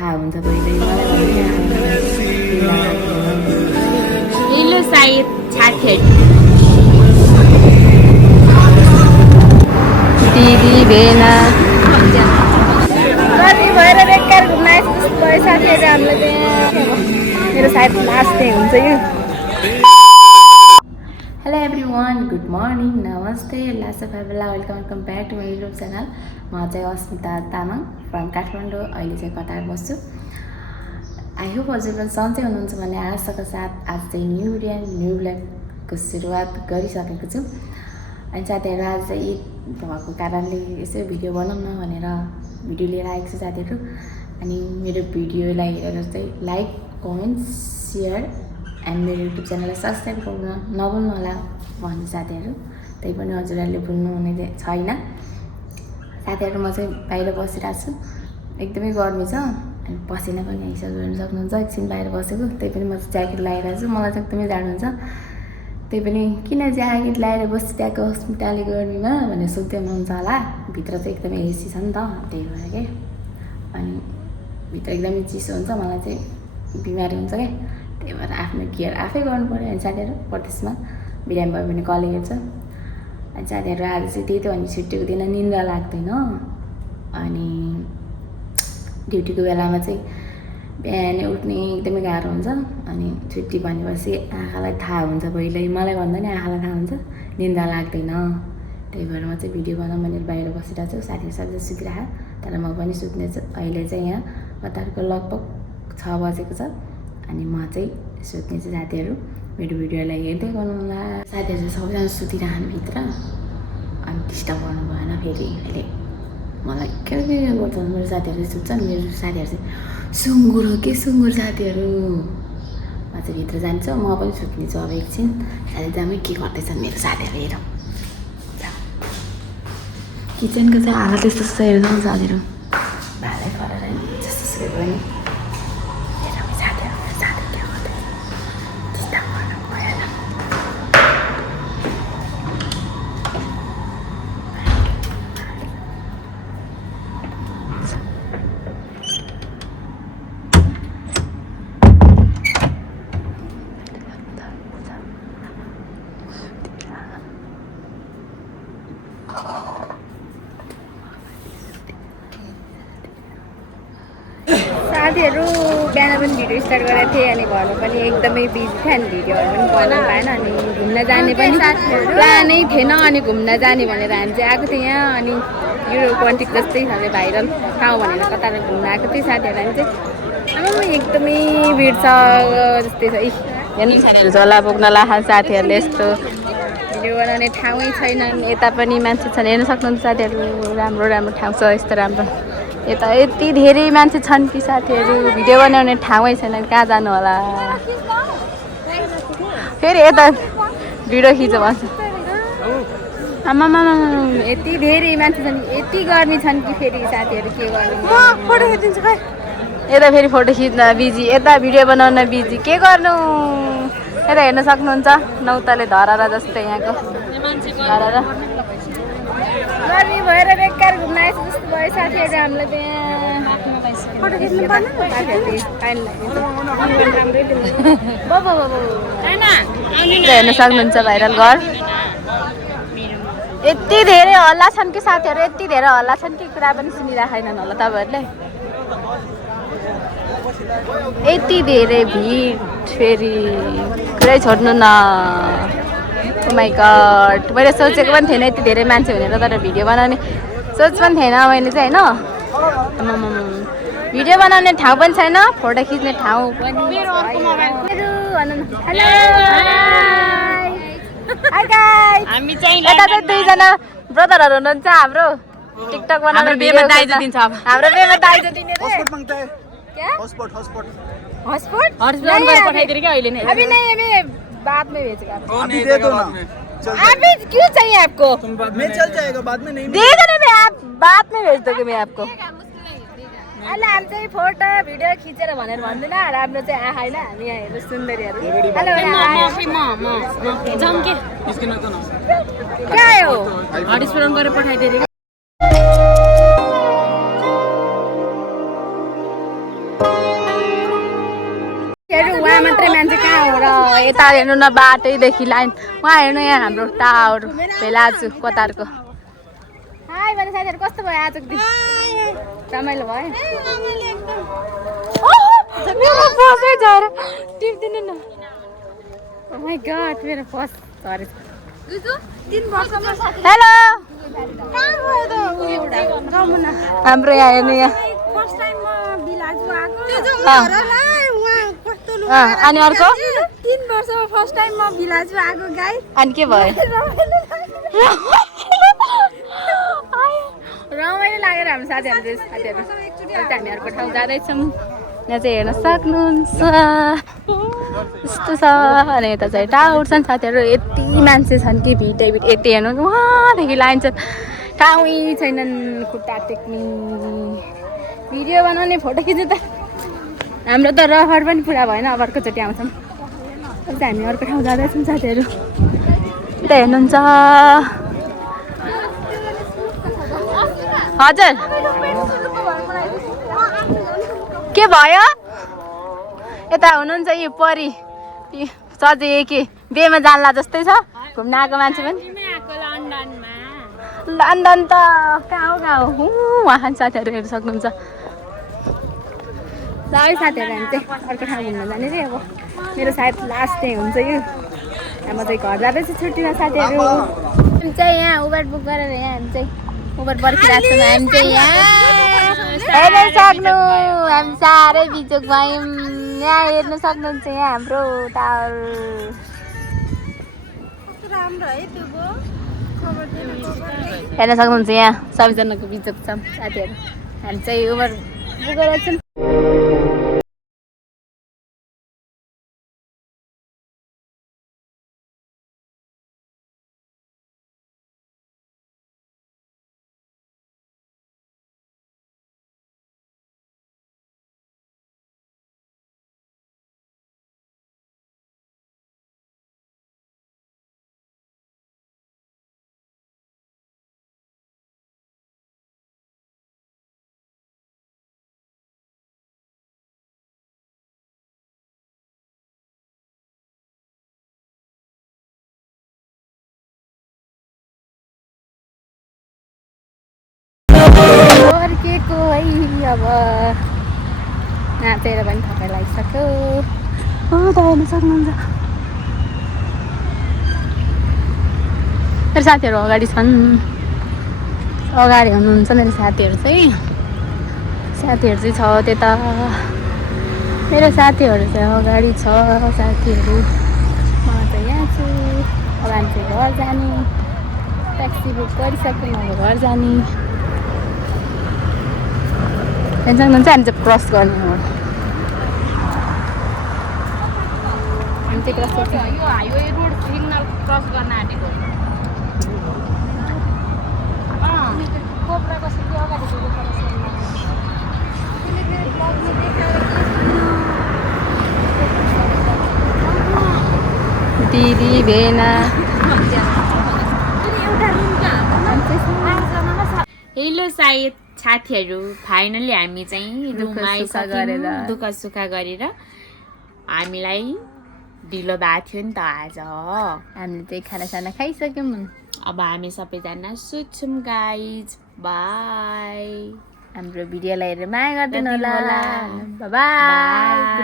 थाहा हुन्छ पहिले नीलो सायद छाके दिदी भेना गर्मी भएर बेकार घुम्न आइसक्यो साथीहरू हामीलाई त्यहाँ मेरो सायद लास्ट डे हुन्छ यो हेलो एभ्रिवान गुड मर्निङ नमस्ते लासफाबेला welcome back to my YouTube channel म चाहिँ अस्मिता तामाङ फ्रम काठमाडौँ अहिले चाहिँ कतार बस्छु आई होप हजुरहरू सन्चै हुनुहुन्छ भन्ने आशाका साथ आज चाहिँ न्यू डे न्यू ब्लगको सुरुवात गरिसकेको छु अनि साथीहरू आज चाहिँ ईद भएको कारणले यसो भिडियो बनाउन भनेर भिडियो लिएर आएको छु साथीहरू अनि मेरो भिडियोलाई हेरेर चाहिँ लाइक कमेन्ट सेयर एन्ड मेरो युट्युब च्यानललाई सब्सक्राइब गर्न नभुल्नु होला भन्ने साथीहरू त्यही पनि हजुरहरूले भुल्नुहुने छैन साथीहरू म चाहिँ बाहिर बसिरहेको छु एकदमै गर्मी छ अनि पसिना पनि आइसक्यो हेर्न सक्नुहुन्छ एकछिन बाहिर बसेको त्यही पनि म चाहिँ ज्याकेट लगाइरहेको छु मलाई चाहिँ एकदमै जाडो हुन्छ त्यही पनि किन ज्याकेट लगाएर बसिरहेको हस्पिटलले गर्मीमा भनेर सोध्दै हुनुहुन्छ होला भित्र चाहिँ एकदमै एसी छ नि त त्यही भएर के अनि भित्र एकदमै चिसो हुन्छ मलाई चाहिँ बिमारी हुन्छ क्या त्यही भएर आफ्नो केयर आफै गर्नु पऱ्यो अनि साथीहरू परदेशमा बिरामी भयो भने कसले हेर्छ अनि साथीहरू आज चाहिँ त्यही त अनि छुट्टीको दिन निन्द्रा लाग्दैन अनि ड्युटीको बेलामा चाहिँ बिहानै उठ्ने एकदमै गाह्रो हुन्छ अनि छुट्टी भनेपछि आँखालाई थाहा हुन्छ पहिल्यै मलाई भन्दा नि आँखालाई थाहा हुन्छ निन्द्रा लाग्दैन त्यही भएर म चाहिँ भिडियो बनाऊँ भनेर बाहिर बसिरहेको छु साथीहरू सबैले सुतिरहेको तर म पनि सुत्नेछु अहिले चाहिँ यहाँ कतारको लगभग 6 बजेको छ अनि म चाहिँ सुत्ने चाहिँ साथीहरू मेरो भिडियोलाई हेर्दै गर्नु होला साथीहरू चाहिँ सबैजना सुतिरहनु भित्र अनि डिस्टर्ब गर्नु भएन फेरि अहिले मलाई के गर्छ मेरो साथीहरू सुत्छन् मेरो साथीहरू चाहिँ सुँगुर हो के सुँगुर साथीहरू म चाहिँ भित्र जान्छु म पनि सुत्नेछु अब एकछिन एकदमै के गर्दैछन् मेरो साथीहरू हेरौँ किचनको चाहिँ हालत यस्तो हेर्छौँ साथीहरू भालै परेर जस्तो पनि साथीहरू बिहान पनि भिडियो स्टार्ट गरेको थिएँ अनि घरमा पनि एकदमै बिजी थियो अनि भिडियोहरू पनि बनाउनु पाएन अनि घुम्न जाने पनि प्लानै थिएन अनि घुम्न जाने भनेर हामी चाहिँ आएको थियौँ यहाँ अनि यो कन्टेक्ट जस्तै छ भाइरल ठाउँ भनेर कता घुम्न आएको थिएँ साथीहरू हामी चाहिँ आमा एकदमै भिड छ जस्तै छ हेर्नु साथीहरू झोला बोक्न लाखा साथीहरूले यस्तो भिडियो बनाउने ठाउँै छैन यता पनि मान्छे छन् हेर्न सक्नुहुन्छ साथीहरू राम्रो राम्रो ठाउँ छ यस्तो राम्रो यता यति धेरै मान्छे छन् कि साथीहरू भिडियो बनाउने ठाउँै छैन कहाँ जानु होला फेरि यता भिडियो खिच भन्छ आमामा यति धेरै मान्छे छन् यति गर्मी छन् कि फेरि साथीहरू के गर्नु फोटो खिचिदिन्छु खै यता फेरि फोटो खिच्न बिजी यता भिडियो बनाउन बिजी के गर्नु यता हेर्न सक्नुहुन्छ नौतले धरारा जस्तै यहाँको धरारा गर्मी भएर बेकार घुम्न आइसक्यो जस्तो भयो साथीहरू हामीलाई त्यहाँ हेर्न सक्नुहुन्छ भाइरल घर यति धेरै हल्ला छन् कि साथीहरू यति धेरै हल्ला छन् कि कुरा पनि सुनिराखेनन् होला तपाईँहरूले यति धेरै भिड फेरि पुरै छोड्नु न माई गड मैले सोचेको पनि थिएन यति धेरै मान्छे भनेर तर भिडियो बनाउने सोच पनि थिएन मैले चाहिँ होइन भिडियो बनाउने ठाउँ पनि छैन फोटो खिच्ने ठाउँ पनि यता चाहिँ 2 जना ब्रदरहरू हुनुहुन्छ हाम्रो टिकटक बनाउने भिडियो हाम्रो बेमा दाइजो दिने हॉटस्पॉट पठाइदिएर क्या अहिले नै अभी नहीं अभी बाद में भेजेगा अभी दे दो ना अभी क्यों चाहिए आपको में चल जाएगा बाद में नहीं दे देना मैं आप बाद में भेज दोगे मैं आपको अहिले हामी चाहिँ फोटो भिडियो खिचेर भनेर भन्दैन राम्रो चाहिँ आहा होइन हामी यहाँ हेर्नु सुन्दरीहरू हेलो क्या हो हटस्पट गरेर पठाइदिएर यहाँ मात्रै मान्छे कहाँ हो र यता हेर्नु न बाटैदेखि लाइन उहाँ हेर्नु यहाँ हाम्रो टावर भेलाजु कतारको हाई भने साथीहरू कस्तो भयो आजको दिन रमाइलो भयो बसै झरे टिप्दिनु न ओ माई गॉड मेरो फर्स्ट झरे हेलो हाम्रो यहाँ हेर्नु यहाँ अनि अर्को 3 वर्षमा फर्स्ट टाइम म भिलाजु आएको गाई अनि के भयो रमाइलो लागेर हाम्रो साथीहरू हामी अर्को ठाउँ जाँदैछौँ यहाँ चाहिँ हेर्न सक्नुहुन्छ यस्तो छ अनि यता चाहिँ टावर छन् साथीहरू यति मान्छे छन् कि भिटै भिट यति हेर्नु उहाँदेखि लाइन छन् ठाउँै छैनन् खुट्टा टेक्ने भिडियो बनाउने फोटो खिच्नु त हाम्रो त रहर पनि पुरा भएन अब अर्कोचोटि आउँछौँ अब चाहिँ हामी अर्को ठाउँ जाँदैछौँ साथीहरू यता हेर्नुहुन्छ हजुर के भयो यता हुनुहुन्छ यो परी सजे के बेमा जान्ला जस्तै छ घुम्न आएको मान्छे पनि लन्डन त कहाँ हो उहाँ साथीहरू हेर्नु सक्नुहुन्छ ल है साथीहरू हामी चाहिँ अर्को ठाउँ घुम्न जाने चाहिँ अब मेरो सायद लास्ट डे हुन्छ यो म चाहिँ घर जाँदैछु छुट्टीमा साथीहरू हामी चाहिँ यहाँ उबर बुक गरेर यहाँ हामी चाहिँ उबर पर्खिरहेको छौँ हामी चाहिँ यहाँ हेर्न सक्नु हामी साह्रै बिजोग भयौँ यहाँ हेर्न सक्नुहुन्छ यहाँ हाम्रो टावर हेर्न सक्नुहुन्छ यहाँ सबैजनाको बिजोग छ साथीहरू हामी चाहिँ उबर बुक गरेर छौँ फर्केको है अब नाचेर पनि थकाइ लागिसक्यो त हेर्न सक्नुहुन्छ मेरो साथीहरू अगाडि छन् अगाडि हुनुहुन्छ मेरो साथीहरू चाहिँ छ त्यता मेरो साथीहरू चाहिँ अगाडि छ साथीहरू म चाहिँ यहाँ छु अब हामी चाहिँ घर जाने ट्याक्सी बुक गरिसक्यौँ अब घर जाने हेर्न सक्नुहुन्छ हामी चाहिँ क्रस गर्ने हो हामी चाहिँ क्रस गर्छौँ यो हाइवे रोड सिग्नल क्रस गर्न आँटेको कोब्राको सिधै अगाडि दिदी भेना हेलो सायद साथीहरू फाइनली हामी चाहिँ दुःख सुख गरेर हामीलाई ढिलो भएको थियो नि त आज हामीले चाहिँ खानासाना खाइसक्यौँ अब हामी सबैजना सुत्छौँ गाइज बाई हाम्रो भिडियोलाई हेरेर माया गरिदिनु होला बाई